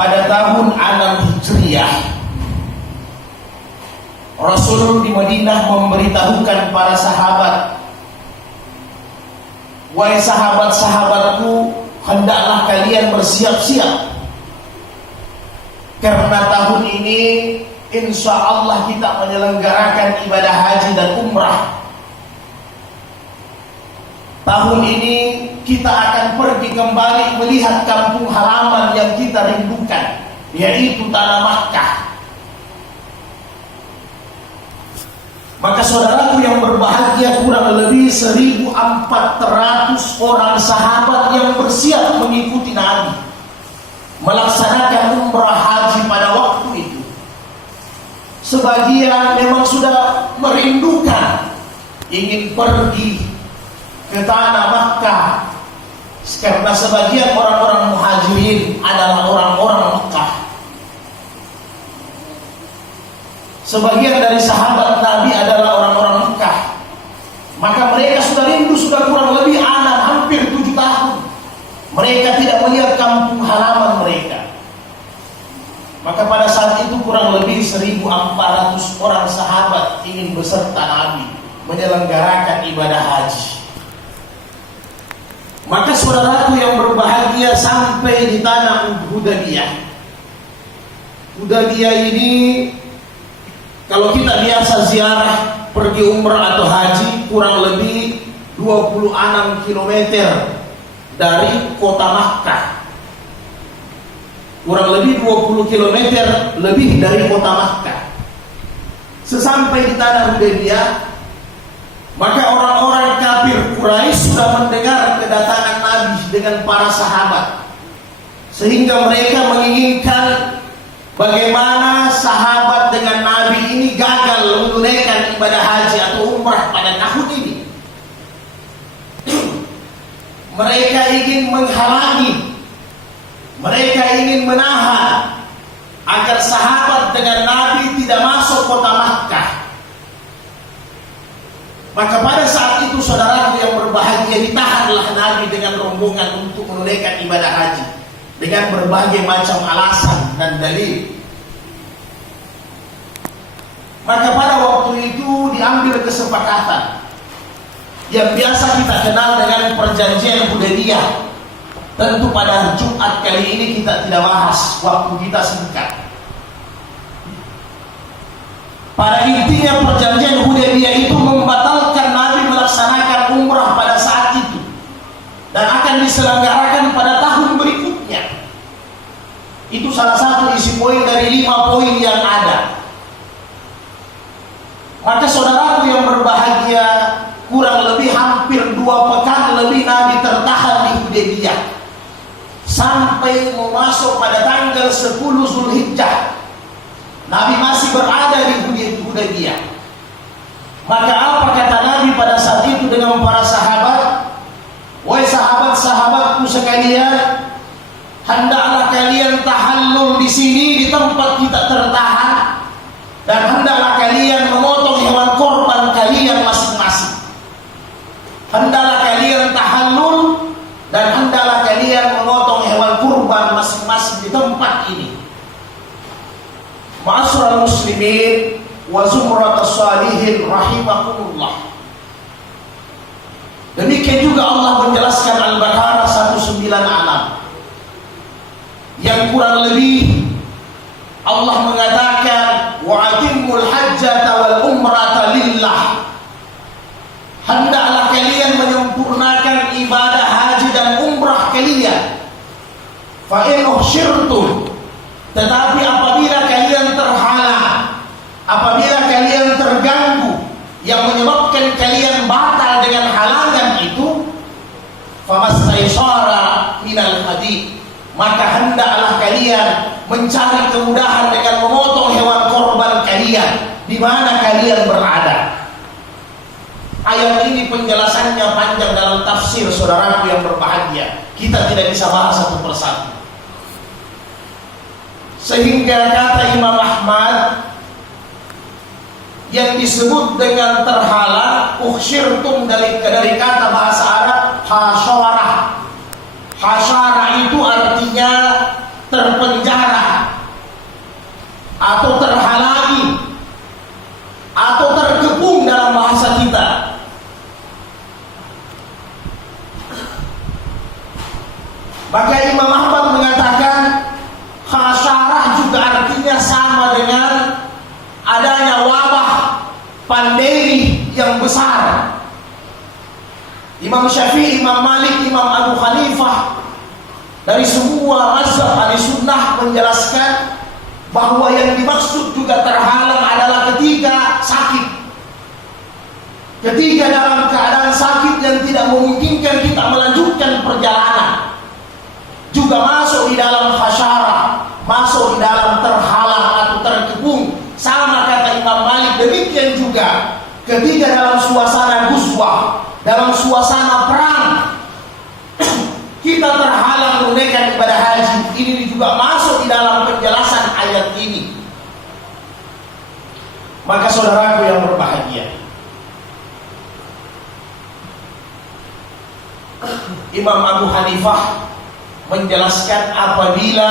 pada tahun 6 Hijriah, Rasul di Madinah memberitahukan para sahabat, "Wahai sahabat-sahabatku, hendaklah kalian bersiap-siap, karena tahun ini insya Allah kita menyelenggarakan ibadah haji dan umrah. Tahun ini kita akan pergi kembali melihat kampung halaman yang kita rindukan, yaitu tanah Makkah." Maka saudaraku yang berbahagia, kurang lebih 1.400 orang sahabat yang bersiap mengikuti Nabi melaksanakan umrah haji pada waktu itu. Sebagian memang sudah merindukan, ingin pergi ke tanah Makkah, karena sebagian orang-orang muhajirin adalah orang-orang Makkah. Sebagian dari sahabat Nabi adalah orang-orang Makkah. Maka mereka sudah rindu, sudah kurang lebih hampir 7 tahun mereka tidak melihat kampung halaman mereka. Maka pada saat itu kurang lebih 1.400 orang sahabat ingin beserta Nabi menyelenggarakan ibadah haji. Maka saudaraku yang berbahagia, sampai di tanah Hudaybiyah. Hudaybiyah ini, kalau kita biasa ziarah pergi umrah atau haji, kurang lebih 26 km dari kota Makkah. Kurang lebih 20 km lebih dari kota Makkah. Sesampai di tanah Hudaybiyah, maka orang-orang kafir Quraisy sudah mendengar kedatangan Nabi dengan para sahabat, sehingga mereka menginginkan bagaimana sahabat dengan Nabi ini gagal menunaikan ibadah haji atau umrah pada tahun ini. Mereka ingin menghalangi, mereka ingin menahan agar sahabat dengan Nabi tidak masuk kota Makkah. Maka pada saat itu saudaraku yang berbahagia, ditahanlah Nabi dengan rombongan untuk menunaikan ibadah haji dengan berbagai macam alasan dan dalil. Maka pada waktu itu diambil kesepakatan yang biasa kita kenal dengan perjanjian Hudaybiyah. Tentu pada Jumat kali ini kita tidak bahas, waktu kita singkat. Pada intinya perjanjian Hudaybiyah itu membatalkan Nabi melaksanakan umrah pada saat itu dan akan diselenggarakan pada tahun berikutnya. Itu salah satu isi poin dari 5 poin yang ada. Maka saudaraku yang berbahagia, kurang lebih hampir 2 pekan lebih Nabi tertahan di Hudaybiyah sampai mau masuk pada tanggal 10 Zulhijjah. Nabi masih berada di Hudaybiyah. Maka apa kata Nabi pada saat itu dengan para sahabat? "Wahai sahabat-sahabatku sekalian, hendaklah kalian tahallul di sini, di tempat kita tertahan, dan hendaklah kalian memotong hewan korban kalian masing-masing. Hendaklah kalian tahallul dan hendaklah kalian memotong hewan kurban masing-masing di tempat ini. Ma'asyiral muslimin wa zumratus shalihin rahimakumullah." Demikian juga Allah menjelaskan Al-Baqarah 196 yang kurang lebih Allah mengatakan, "Wa atimmul hajjata wal umrata lillah." Hendaklah kalian menyempurnakan ibadah haji dan umrah kalian. Fa in uhsyirtum, tetapi apabila kalian terhalang, apabila kalian terganggu yang menyebabkan kalian batal dengan halangan itu, famastaysara minal hadi, maka hendaklah kalian mencari kemudahan dengan memotong hewan korban kalian di mana kalian berada. Ayat ini penjelasannya panjang dalam tafsir, saudaraku yang berbahagia. Kita tidak bisa bahas satu persatu. Sehingga kata Imam Ahmad, yang disebut dengan terhalang, ukhsyirtum dari kata bahasa Arab hasyarah. Hasyarah itu artinya terpenjara Maka Imam Ahmad mengatakan khasyarah juga artinya sama dengan adanya wabah pandemi yang besar. Imam Syafi'i, Imam Malik, Imam Abu Hanifah dari semua mazhab Ahlussunnah menjelaskan bahwa yang dimaksud juga terhalang adalah ketika sakit. Ketika dalam keadaan sakit yang tidak memungkinkan kita melanjutkan perjalanan, juga masuk di dalam khasyarah, masuk di dalam terhalang atau terkepung. Sama kata Imam Malik, demikian juga ketika dalam suasana guswah, dalam suasana perang, kita terhalang menunaikan ibadah haji. Ini juga masuk di dalam penjelasan ayat ini. Maka saudaraku yang berbahagia, Imam Abu Hanifah menjelaskan apabila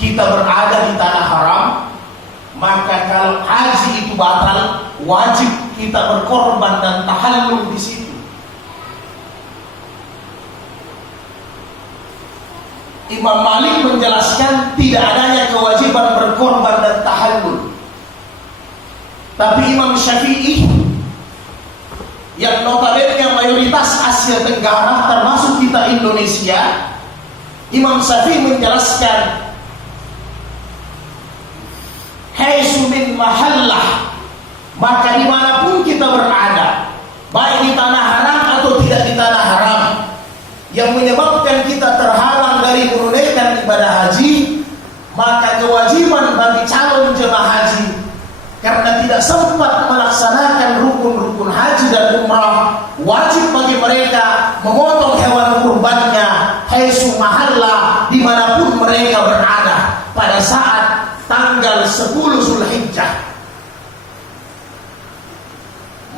kita berada di tanah haram, maka kalau haji itu batal, wajib kita berkorban dan tahallul di situ. Imam Malik menjelaskan tidak adanya kewajiban berkorban dan tahallul. Tapi Imam Syafi'i yang notabene mayoritas Asia Tenggara termasuk kita Indonesia, Imam Syafi'i menjelaskan haitsu min mahallah, maka dimanapun kita berada, baik di tanah haram atau tidak di tanah haram, yang menyebabkan kita terhalang dari menunaikan ibadah haji, maka kewajiban bagi calon jemaah haji karena tidak sempat melaksanakan rukun-rukun haji dan umrah, wajib bagi mereka memotong hewan kurbannya haitsu mahallah, dimanapun mereka berada pada saat tanggal 10 Zulhijjah.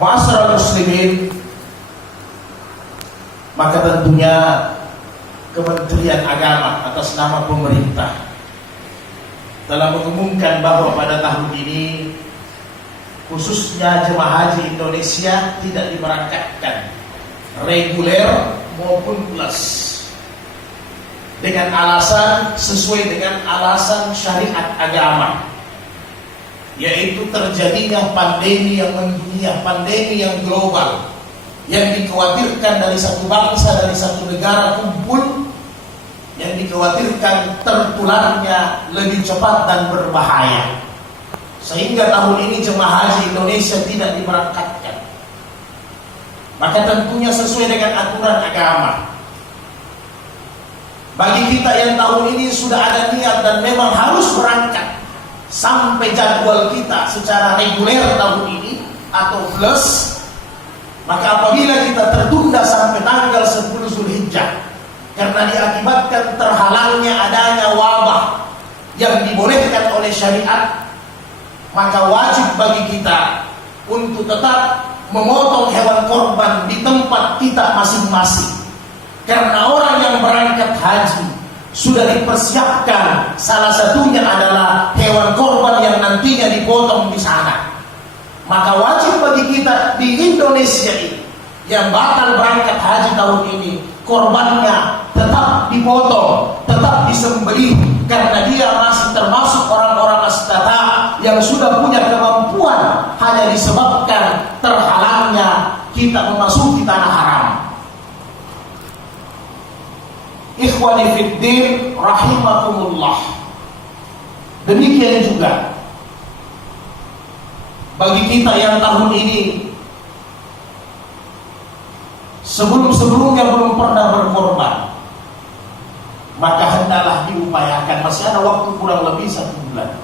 Ma'asyiral muslimin, maka tentunya Kementerian Agama atas nama pemerintah telah mengumumkan bahwa pada tahun ini khususnya jemaah haji Indonesia tidak diberangkatkan reguler maupun plus dengan alasan sesuai dengan alasan syariat agama, yaitu terjadinya pandemi yang mendunia, pandemi yang global, yang dikhawatirkan dari satu bangsa, dari satu negara kumpul, yang dikhawatirkan tertularnya lebih cepat dan berbahaya, sehingga tahun ini jemaah haji Indonesia tidak diberangkatkan. Maka tentunya sesuai dengan aturan agama, bagi kita yang tahun ini sudah ada niat dan memang harus berangkat sampai jadwal kita secara reguler tahun ini atau plus, maka apabila kita tertunda sampai tanggal 10 Zulhijjah karena diakibatkan terhalangnya adanya wabah yang dibolehkan oleh syariat, maka wajib bagi kita untuk tetap memotong hewan korban di tempat kita masing-masing. Karena orang yang berangkat haji sudah dipersiapkan, salah satunya adalah hewan korban yang nantinya dipotong di sana. Maka wajib bagi kita di Indonesia ini yang bakal berangkat haji tahun ini, korbannya tetap dipotong, tetap disembelih, karena dia masih termasuk orang-orang astata yang sudah punya kemampuan, hanya disebabkan terhalangnya kita memasuki tanah haram. Ikhwani fiddin rahimakumullah, demikian juga bagi kita yang tahun ini sebelum-sebelumnya belum pernah berkorban, maka hendaklah diupayakan. Masih ada waktu kurang lebih 1 bulan.